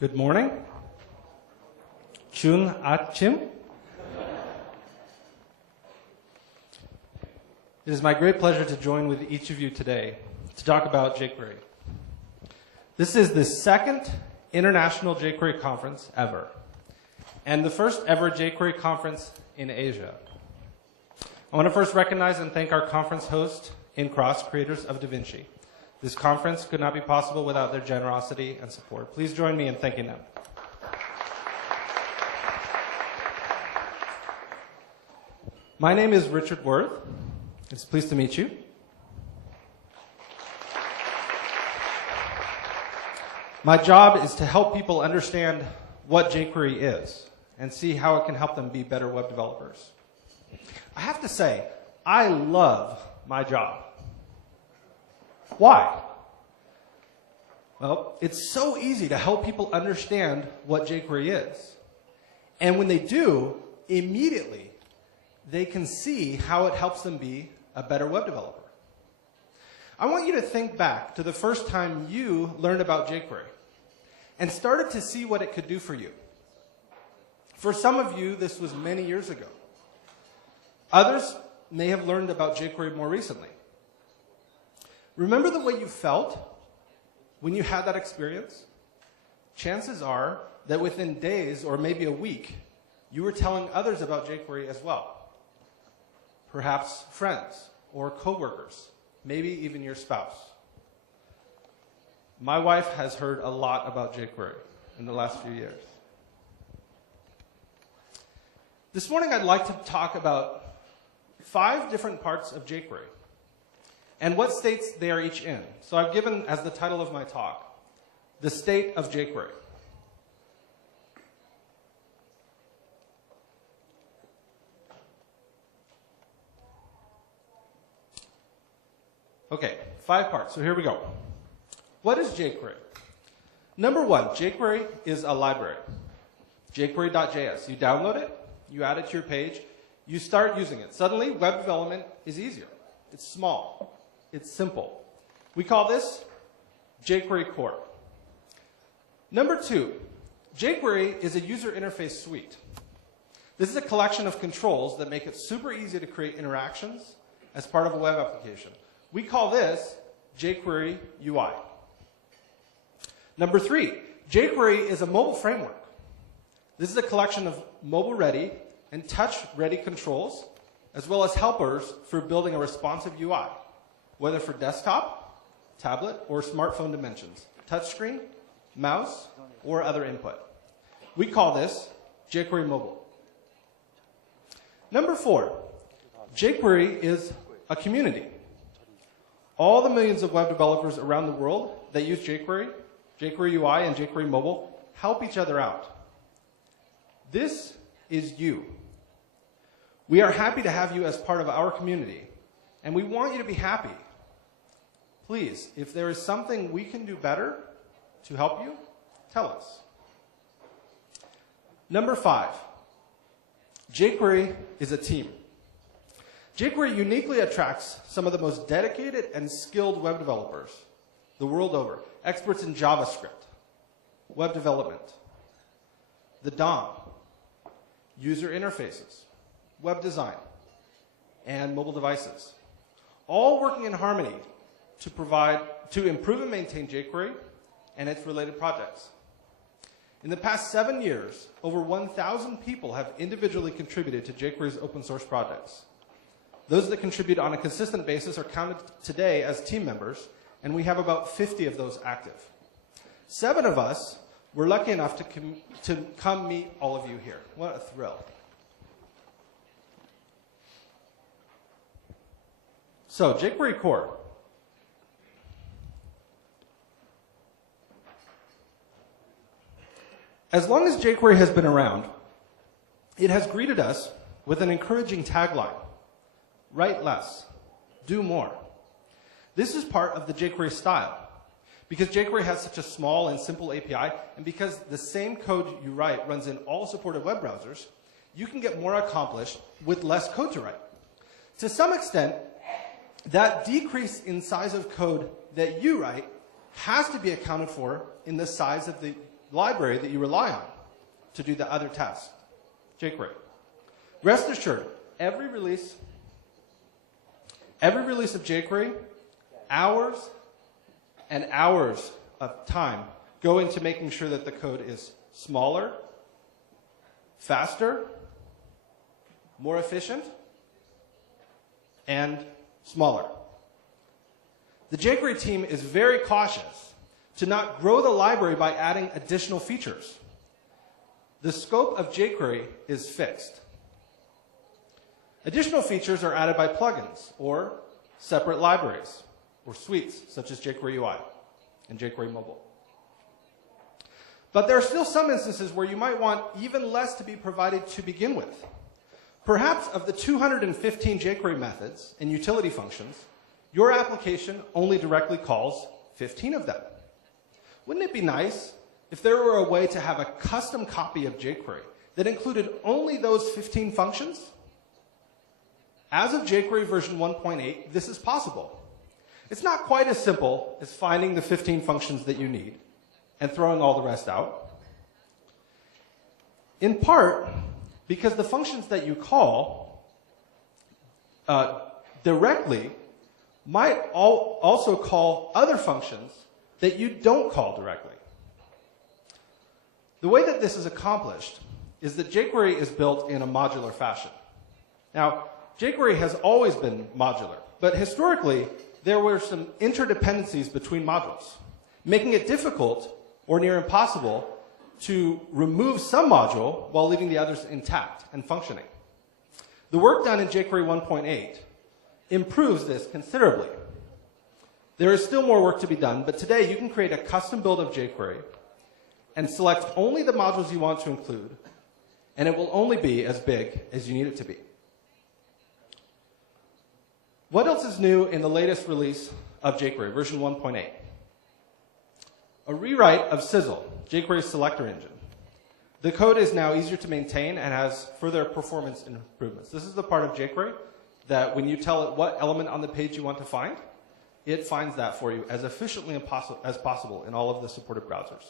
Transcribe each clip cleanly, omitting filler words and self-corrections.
Good morning. Chun Achim. It is my great pleasure to join with each of you today to talk about jQuery. This is the second International jQuery Conference ever, and the first ever jQuery conference in Asia. I want to first recognize and thank our conference host, InCross, creators of DaVinci. This conference could not be possible without their generosity and support. Please join me in thanking them. My name is Richard Worth. It's pleased to meet you. My job is to help people understand what jQuery is and see how it can help them be better web developers. I have to say, I love my job. Why? Well, it's so easy to help people understand what jQuery is. And when they do, immediately, they can see how it helps them be a better web developer. I want you to think back to the first time you learned about jQuery and started to see what it could do for you. For some of you, this was many years ago. Others may have learned about jQuery more recently. Remember the way you felt when you had that experience? Chances are that within days or maybe a week, you were telling others about jQuery as well. Perhaps friends or coworkers, maybe even your spouse. My wife has heard a lot about jQuery in the last few years. This morning I'd like to talk about 5 different parts of jQuery and what states they are each in. So I've given as the title of my talk, The State of jQuery. Okay, 5 parts, so here we go. What is jQuery? Number 1, jQuery is a library. jQuery.js. You download it, you add it to your page, you start using it. Suddenly, web development is easier. It's small. It's simple. We call this jQuery core. Number 2, jQuery is a user interface suite. This is a collection of controls that make it super easy to create interactions as part of a web application. We call this jQuery UI. Number 3, jQuery is a mobile framework. This is a collection of mobile-ready and touch-ready controls, as well as helpers for building a responsive UI, whether for desktop, tablet, or smartphone dimensions, touchscreen, mouse, or other input. We call this jQuery Mobile. Number 4, jQuery is a community. All the millions of web developers around the world that use jQuery, jQuery UI, and jQuery Mobile help each other out. This is you. We are happy to have you as part of our community, and we want you to be happy. Please, if there is something we can do better to help you, tell us. Number 5, jQuery is a team. jQuery uniquely attracts some of the most dedicated and skilled web developers the world over. Experts in JavaScript, web development, the DOM, user interfaces, web design, and mobile devices. All working in harmony to improve and maintain jQuery and its related projects. In the past 7 years, over 1,000 people have individually contributed to jQuery's open source projects. Those that contribute on a consistent basis are counted today as team members, and we have about 50 of those active. 7 of us were lucky enough to come meet all of you here. What a thrill. So, jQuery core. As long as jQuery has been around, it has greeted us with an encouraging tagline: write less, do more. This is part of the jQuery style. Because jQuery has such a small and simple API, and because the same code you write runs in all supported web browsers, you can get more accomplished with less code to write. To some extent, that decrease in size of code that you write has to be accounted for in the size of the library that you rely on to do the other tasks, jQuery. Rest assured, every release of jQuery, hours and hours of time go into making sure that the code is smaller, faster, more efficient, and smaller. The jQuery team is very cautious to not grow the library by adding additional features. The scope of jQuery is fixed. Additional features are added by plugins or separate libraries or suites such as jQuery UI and jQuery Mobile. But there are still some instances where you might want even less to be provided to begin with. Perhaps of the 215 jQuery methods and utility functions, your application only directly calls 15 of them. Wouldn't it be nice if there were a way to have a custom copy of jQuery that included only those 15 functions? As of jQuery version 1.8, this is possible. It's not quite as simple as finding the 15 functions that you need and throwing all the rest out. In part, because the functions that you call directly might also call other functions that you don't call directly. The way that this is accomplished is that jQuery is built in a modular fashion. Now, jQuery has always been modular, but historically, there were some interdependencies between modules, making it difficult or near impossible to remove some module while leaving the others intact and functioning. The work done in jQuery 1.8 improves this considerably. There is still more work to be done, but today you can create a custom build of jQuery and select only the modules you want to include, and it will only be as big as you need it to be. What else is new in the latest release of jQuery, version 1.8? A rewrite of Sizzle, jQuery's selector engine. The code is now easier to maintain and has further performance improvements. This is the part of jQuery that when you tell it what element on the page you want to find, it finds that for you as efficiently as possible in all of the supported browsers.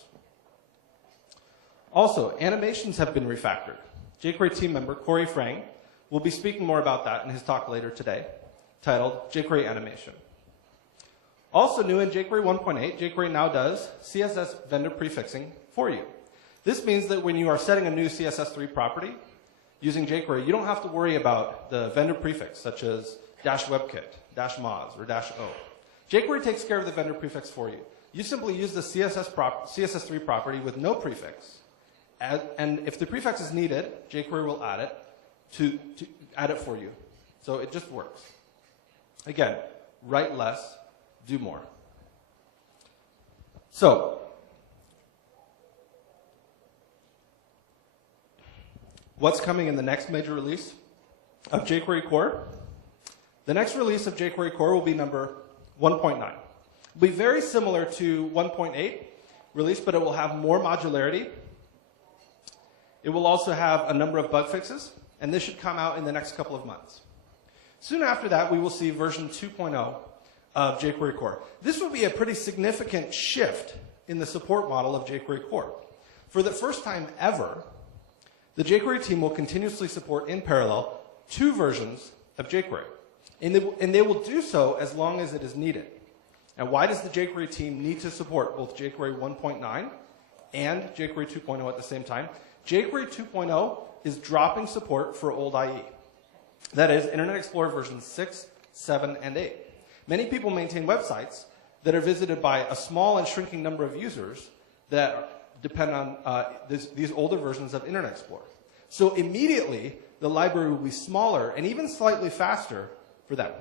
Also, animations have been refactored. jQuery team member Corey Frang will be speaking more about that in his talk later today, titled jQuery Animation. Also new in jQuery 1.8, jQuery now does CSS vendor prefixing for you. This means that when you are setting a new CSS3 property using jQuery, you don't have to worry about the vendor prefix, such as -webkit, -moz, or -o. jQuery takes care of the vendor prefix for you. You simply use the CSS3 property with no prefix, and if the prefix is needed, jQuery will add it to add it for you. So it just works. Again, write less, do more. So, what's coming in the next major release of jQuery Core? The next release of jQuery Core will be number 1.9. It will be very similar to 1.8 release, but it will have more modularity. It will also have a number of bug fixes, and this should come out in the next couple of months. Soon after that, we will see version 2.0 of jQuery Core. This will be a pretty significant shift in the support model of jQuery Core. For the first time ever, the jQuery team will continuously support in parallel 2 versions of jQuery. And they will do so as long as it is needed. Now, why does the jQuery team need to support both jQuery 1.9 and jQuery 2.0 at the same time? jQuery 2.0 is dropping support for old IE. That is, Internet Explorer versions 6, 7, and 8. Many people maintain websites that are visited by a small and shrinking number of users that depend on these older versions of Internet Explorer. So immediately, the library will be smaller and even slightly faster for them.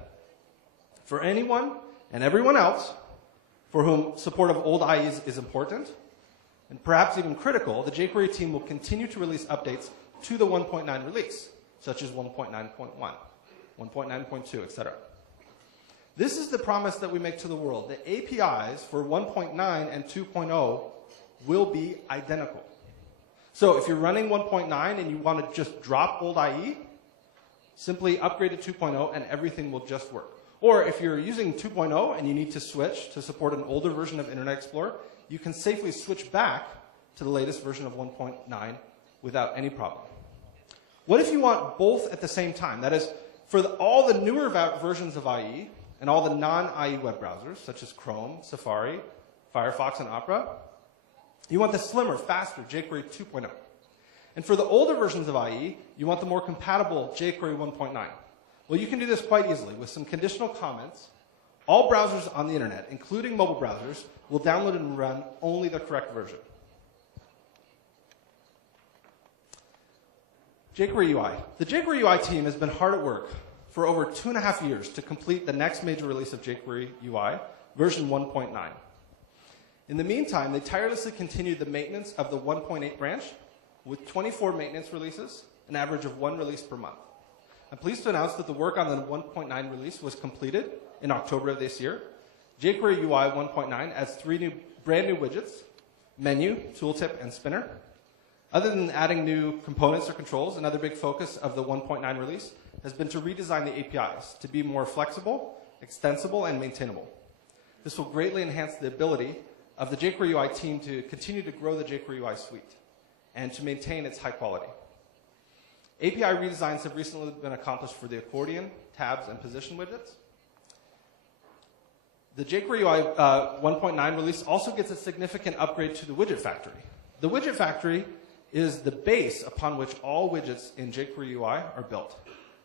For anyone and everyone else for whom support of old IEs is important, and perhaps even critical, the jQuery team will continue to release updates to the 1.9 release, such as 1.9.1, 1.9.2, etc. This is the promise that we make to the world. The APIs for 1.9 and 2.0 will be identical. So if you're running 1.9 and you want to just drop old IE, simply upgrade to 2.0 and everything will just work. Or if you're using 2.0 and you need to switch to support an older version of Internet Explorer, you can safely switch back to the latest version of 1.9 without any problem. What if you want both at the same time? That is, for all the newer versions of IE and all the non-IE web browsers, such as Chrome, Safari, Firefox, and Opera, you want the slimmer, faster jQuery 2.0. And for the older versions of IE, you want the more compatible jQuery 1.9. Well, you can do this quite easily. With some conditional comments, all browsers on the internet, including mobile browsers, will download and run only the correct version. jQuery UI. The jQuery UI team has been hard at work for over 2.5 years to complete the next major release of jQuery UI, version 1.9. In the meantime, they tirelessly continued the maintenance of the 1.8 branch with 24 maintenance releases, an average of 1 release per month. I'm pleased to announce that the work on the 1.9 release was completed in October of this year. jQuery UI 1.9 adds 3 brand new widgets: menu, tooltip, and spinner. Other than adding new components or controls, another big focus of the 1.9 release has been to redesign the APIs to be more flexible, extensible, and maintainable. This will greatly enhance the ability of the jQuery UI team to continue to grow the jQuery UI suite and to maintain its high quality. API redesigns have recently been accomplished for the accordion, tabs, and position widgets. The jQuery UI 1.9 release also gets a significant upgrade to the widget factory. The widget factory is the base upon which all widgets in jQuery UI are built.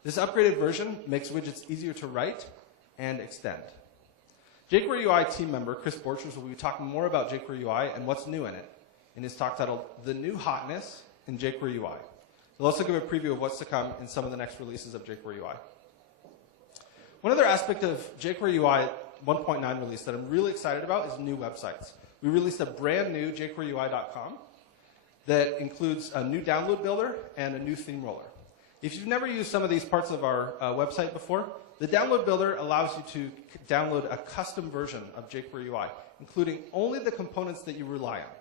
This upgraded version makes widgets easier to write and extend. jQuery UI team member Chris Borchers will be talking more about jQuery UI and what's new in it in his talk titled The New Hotness in jQuery UI. He'll also give a preview of what's to come in some of the next releases of jQuery UI. One other aspect of jQuery UI 1.9 release that I'm really excited about is new websites. We released a brand new jQueryUI.com that includes a new download builder and a new theme roller. If you've never used some of these parts of our website before, the download builder allows you to download a custom version of jQuery UI, including only the components that you rely on.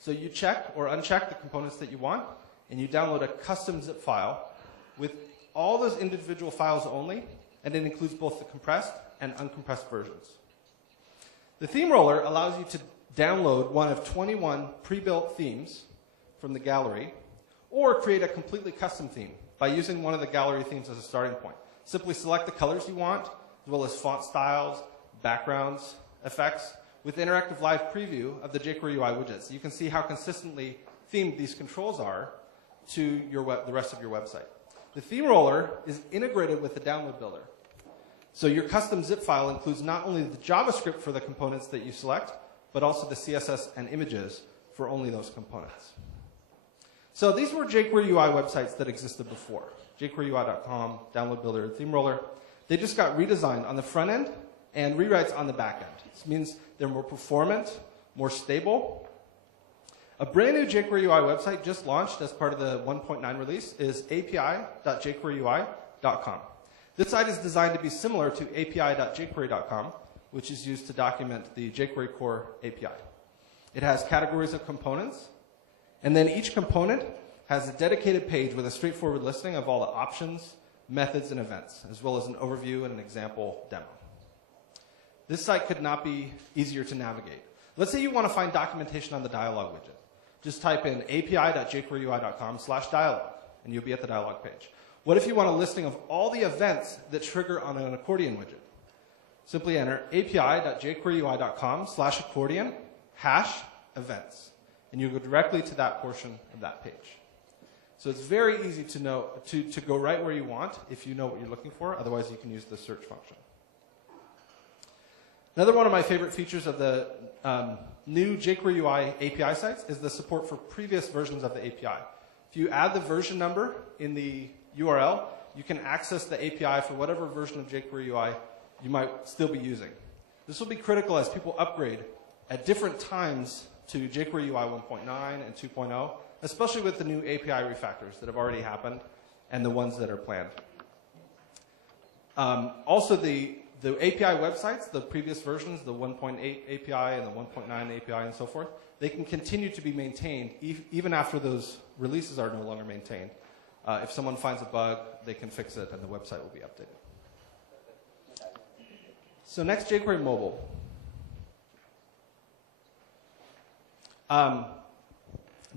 So you check or uncheck the components that you want, and you download a custom zip file with all those individual files only, and it includes both the compressed and uncompressed versions. The theme roller allows you to download one of 21 pre-built themes from the gallery, or create a completely custom theme by using one of the gallery themes as a starting point. Simply select the colors you want, as well as font styles, backgrounds, effects, with interactive live preview of the jQuery UI widgets. You can see how consistently themed these controls are to the rest of your website. The theme roller is integrated with the download builder. So your custom zip file includes not only the JavaScript for the components that you select, but also the CSS and images for only those components. So these were jQuery UI websites that existed before. jQueryUI.com, download builder, theme roller. They just got redesigned on the front end and rewrites on the back end. This means they're more performant, more stable. A brand new jQuery UI website just launched as part of the 1.9 release is api.jQueryUI.com. This site is designed to be similar to api.jQuery.com, which is used to document the jQuery core API. It has categories of components, and then each component has a dedicated page with a straightforward listing of all the options, methods, and events, as well as an overview and an example demo. This site could not be easier to navigate. Let's say you want to find documentation on the dialog widget. Just type in api.jQueryUI.com/dialog, and you'll be at the dialog page. What if you want a listing of all the events that trigger on an accordion widget? Simply enter api.jQueryUI.com/accordion #events, and you go directly to that portion of that page. So it's very easy to know to go right where you want if you know what you're looking for. Otherwise, you can use the search function. Another one of my favorite features of the new jQuery UI API sites is the support for previous versions of the API. If you add the version number in the URL, you can access the API for whatever version of jQuery UI you might still be using. This will be critical as people upgrade at different times to jQuery UI 1.9 and 2.0, especially with the new API refactors that have already happened and the ones that are planned. Also, the API websites, the previous versions, the 1.8 API and the 1.9 API and so forth, they can continue to be maintained even after those releases are no longer maintained. If someone finds a bug, they can fix it and the website will be updated. So next, jQuery Mobile.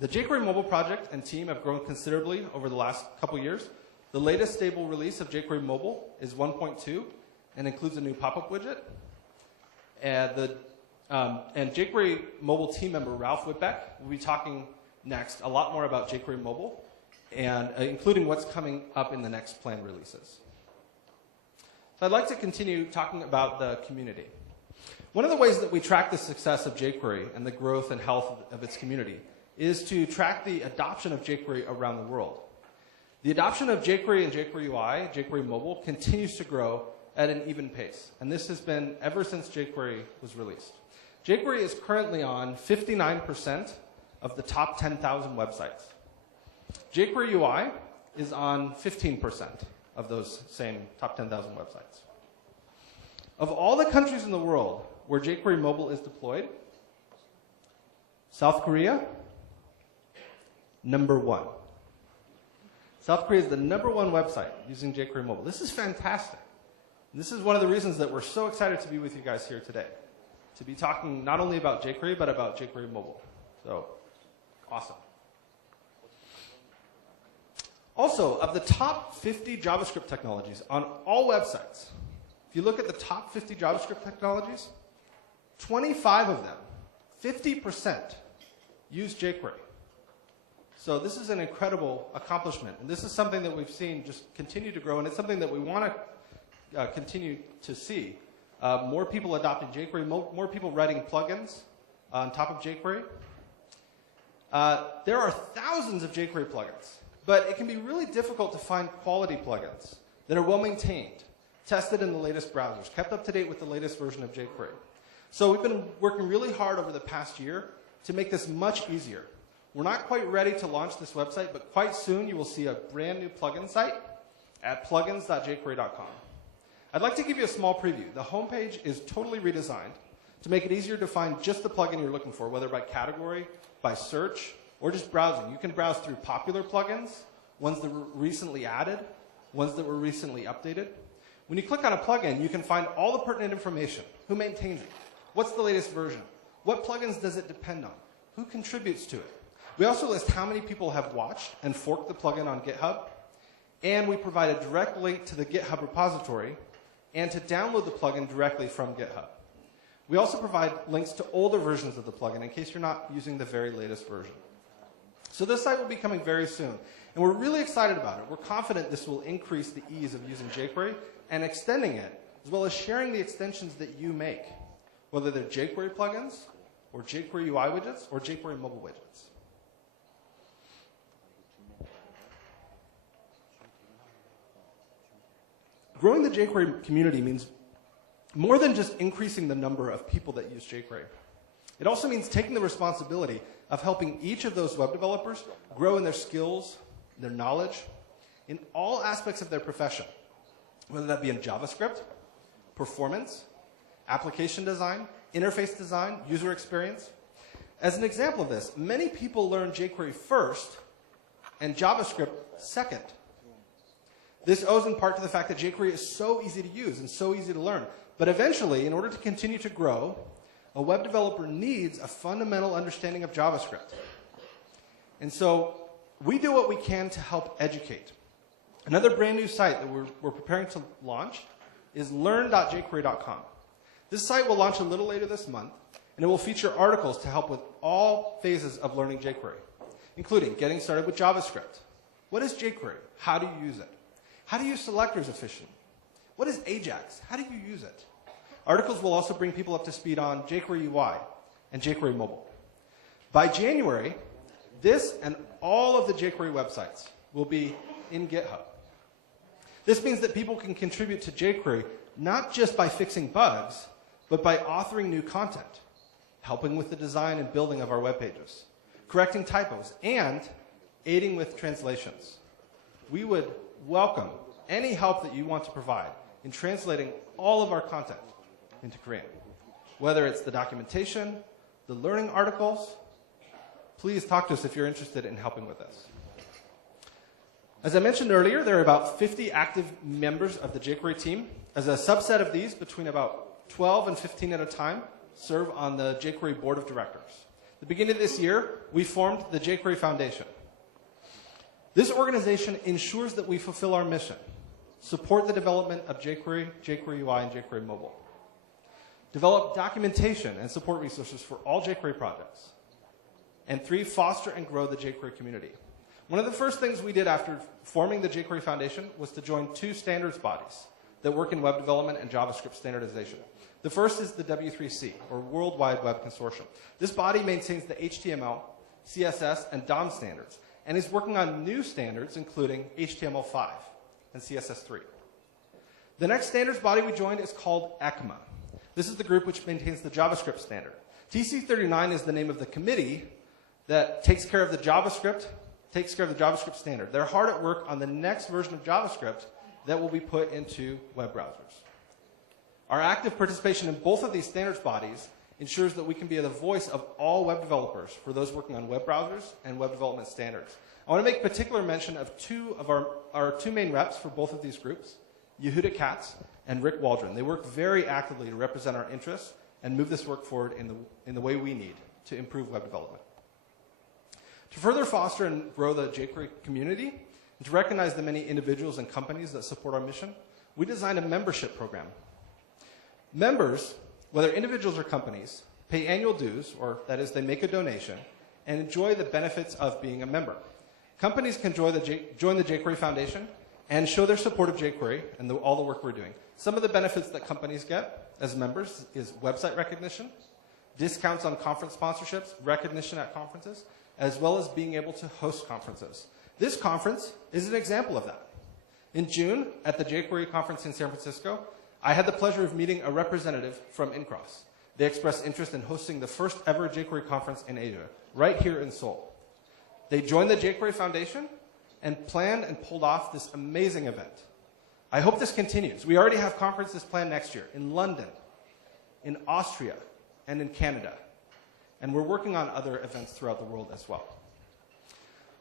The jQuery mobile project and team have grown considerably over the last couple years. The latest stable release of jQuery mobile is 1.2 and includes a new pop-up widget. And jQuery mobile team member Ralph Whitbeck will be talking next a lot more about jQuery mobile, and including what's coming up in the next planned releases. So I'd like to continue talking about the community. One of the ways that we track the success of jQuery and the growth and health of its community is to track the adoption of jQuery around the world. The adoption of jQuery and jQuery UI, jQuery mobile, continues to grow at an even pace, and this has been ever since jQuery was released. jQuery is currently on 59% of the top 10,000 websites. jQuery UI is on 15% of those same top 10,000 websites. Of all the countries in the world where jQuery mobile is deployed, South Korea, #1. South Korea is the #1 website using jQuery mobile. This is fantastic. This is one of the reasons that we're so excited to be with you guys here today, to be talking not only about jQuery, but about jQuery mobile. So, awesome. Also, of the top 50 JavaScript technologies on all websites, if you look at the top 50 JavaScript technologies, 25 of them, 50%, use jQuery. So this is an incredible accomplishment, and this is something that we've seen just continue to grow, and it's something that we want to continue to see. More people adopting jQuery, more people writing plugins on top of jQuery. There are thousands of jQuery plugins, but it can be really difficult to find quality plugins that are well maintained, tested in the latest browsers, kept up to date with the latest version of jQuery. So we've been working really hard over the past year to make this much easier. We're not quite ready to launch this website, but quite soon you will see a brand new plugin site at plugins.jQuery.com. I'd like to give you a small preview. The homepage is totally redesigned to make it easier to find just the plugin you're looking for, whether by category, by search, or just browsing. You can browse through popular plugins, ones that were recently added, ones that were recently updated. When you click on a plugin, you can find all the pertinent information. Who maintains it? What's the latest version? What plugins does it depend on? Who contributes to it? We also list how many people have watched and forked the plugin on GitHub, and we provide a direct link to the GitHub repository and to download the plugin directly from GitHub. We also provide links to older versions of the plugin in case you're not using the very latest version. So this site will be coming very soon, and we're really excited about it. We're confident this will increase the ease of using jQuery and extending it, as well as sharing the extensions that you make, whether they're jQuery plugins, or jQuery UI widgets, or jQuery mobile widgets. Growing the jQuery community means more than just increasing the number of people that use jQuery. It also means taking the responsibility of helping each of those web developers grow in their skills, their knowledge, in all aspects of their profession, whether that be in JavaScript, performance, application design, interface design, user experience. As an example of this, many people learn jQuery first and JavaScript second. This owes in part to the fact that jQuery is so easy to use and so easy to learn. But eventually, in order to continue to grow, a web developer needs a fundamental understanding of JavaScript. And so we do what we can to help educate. Another brand new site that we're preparing to launch is learn.jQuery.com. This site will launch a little later this month, and it will feature articles to help with all phases of learning jQuery, including getting started with JavaScript. What is jQuery? How do you use it? How to use selectors efficiently? What is Ajax? How do you use it? Articles will also bring people up to speed on jQuery UI and jQuery mobile. By January, this and all of the jQuery websites will be in GitHub. This means that people can contribute to jQuery not just by fixing bugs, but by authoring new content, helping with the design and building of our web pages, correcting typos, and aiding with translations. We would welcome any help that you want to provide in translating all of our content into Korean. Whether it's the documentation, the learning articles, please talk to us if you're interested in helping with this. As I mentioned earlier, there are about 50 active members of the jQuery team. As a subset of these, between about 12 and 15 at a time, serve on the jQuery board of directors. the beginning of this year, we formed the jQuery Foundation. This organization ensures that we fulfill our mission, support the development of jQuery, jQuery UI, and jQuery Mobile, develop documentation and support resources for all jQuery projects, and 3, foster and grow the jQuery community. One of the first things we did after forming the jQuery Foundation was to join 2 standards bodies that work in web development and JavaScript standardization. The first is the W3C, or World Wide Web Consortium. This body maintains the HTML, CSS, and DOM standards, and is working on new standards, including HTML5 and CSS3. The next standards body we joined is called ECMA. This is the group which maintains the JavaScript standard. TC39 is the name of the committee that takes care of the JavaScript standard. They're hard at work on the next version of JavaScript that will be put into web browsers. Our active participation in both of these standards bodies ensures that we can be the voice of all web developers for those working on web browsers and web development standards. I want to make particular mention of our two main reps for both of these groups, Yehuda Katz and Rick Waldron. They work very actively to represent our interests and move this work forward in the way we need to improve web development. To further foster and grow the jQuery community, and to recognize the many individuals and companies that support our mission, we designed a membership program. Members, whether individuals or companies, pay annual dues, or that is, they make a donation, and enjoy the benefits of being a member. Companies can join the jQuery Foundation and show their support of jQuery and all the work we're doing. Some of the benefits that companies get as members is website recognition, discounts on conference sponsorships, recognition at conferences, as well as being able to host conferences. This conference is an example of that. In June, at the jQuery conference in San Francisco, I had the pleasure of meeting a representative from Incross. They expressed interest in hosting the first ever jQuery conference in Asia, right here in Seoul. They joined the jQuery Foundation and planned and pulled off this amazing event. I hope this continues. We already have conferences planned next year in London, in Austria, and in Canada. And we're working on other events throughout the world as well.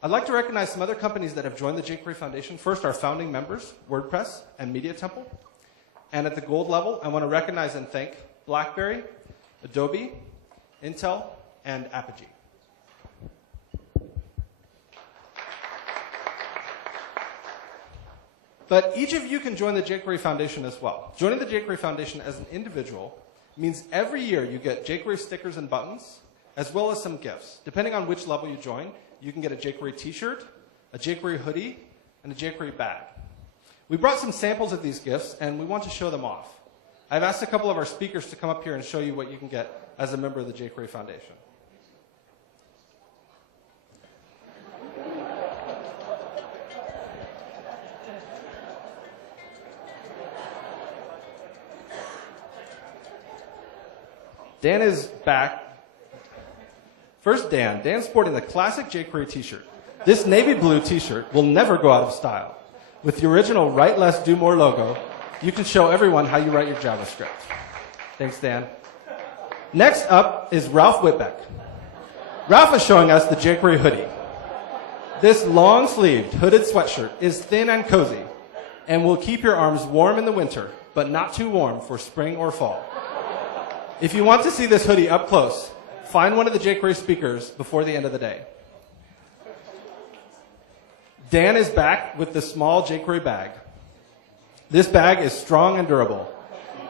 I'd like to recognize some other companies that have joined the jQuery Foundation. First, our founding members, WordPress and Media Temple. And at the gold level, I want to recognize and thank BlackBerry, Adobe, Intel, and Apogee. But each of you can join the jQuery Foundation as well. Joining the jQuery Foundation as an individual means every year you get jQuery stickers and buttons, as well as some gifts. Depending on which level you join, you can get a jQuery t-shirt, a jQuery hoodie, and a jQuery bag. We brought some samples of these gifts, and we want to show them off. I've asked a couple of our speakers to come up here and show you what you can get as a member of the jQuery Foundation. Dan is back. First, Dan's sporting the classic jQuery t-shirt. This navy blue t-shirt will never go out of style. With the original Write Less, Do More logo, you can show everyone how you write your JavaScript. Thanks, Dan. Next up is Ralph Whitbeck. Ralph is showing us the jQuery hoodie. This long-sleeved hooded sweatshirt is thin and cozy and will keep your arms warm in the winter, but not too warm for spring or fall. If you want to see this hoodie up close, find one of the jQuery speakers before the end of the day. Dan is back with the small jQuery bag. This bag is strong and durable.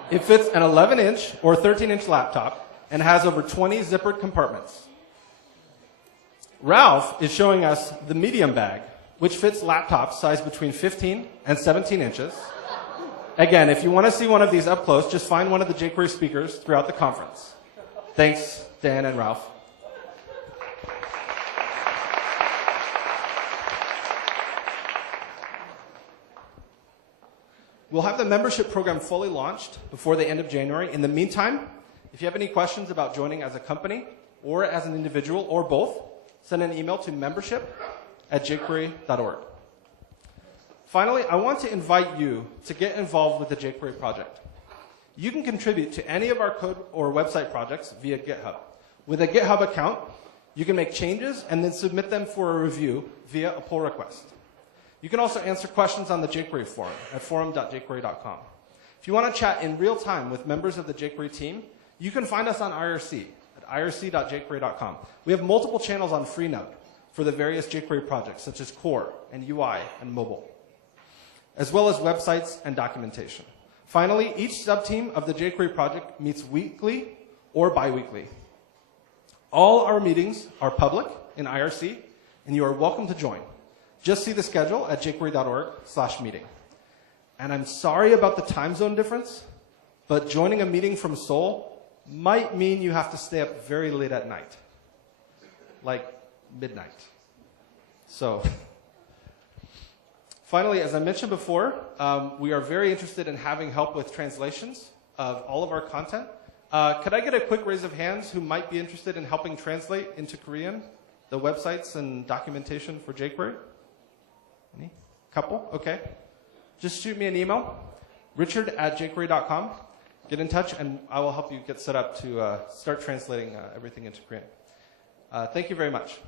It fits an 11-inch or 13-inch laptop and has over 20 zippered compartments. Ralph is showing us the medium bag, which fits laptops sized between 15 and 17 inches. Again, if you want to see one of these up close, just find one of the jQuery speakers throughout the conference. Thanks, Dan and Ralph. We'll have the membership program fully launched before the end of January. In the meantime, if you have any questions about joining as a company or as an individual or both, send an email to membership@jQuery.org. Finally, I want to invite you to get involved with the jQuery project. You can contribute to any of our code or website projects via GitHub. With a GitHub account, you can make changes and then submit them for a review via a pull request. You can also answer questions on the jQuery forum at forum.jQuery.com. If you want to chat in real time with members of the jQuery team, you can find us on IRC at irc.jQuery.com. We have multiple channels on Freenode for the various jQuery projects, such as core and UI and mobile, as well as websites and documentation. Finally, each subteam of the jQuery project meets weekly or bi-weekly. All our meetings are public in IRC, and you are welcome to join. Just see the schedule at jQuery.org/meeting. And I'm sorry about the time zone difference, but joining a meeting from Seoul might mean you have to stay up very late at night, like midnight. So, finally, as I mentioned before, we are very interested in having help with translations of all of our content. Could I get a quick raise of hands who might be interested in helping translate into Korean the websites and documentation for jQuery? Any? Couple? Okay. Just shoot me an email, richard@jQuery.com. Get in touch, and I will help you get set up to start translating everything into Korean. Thank you very much.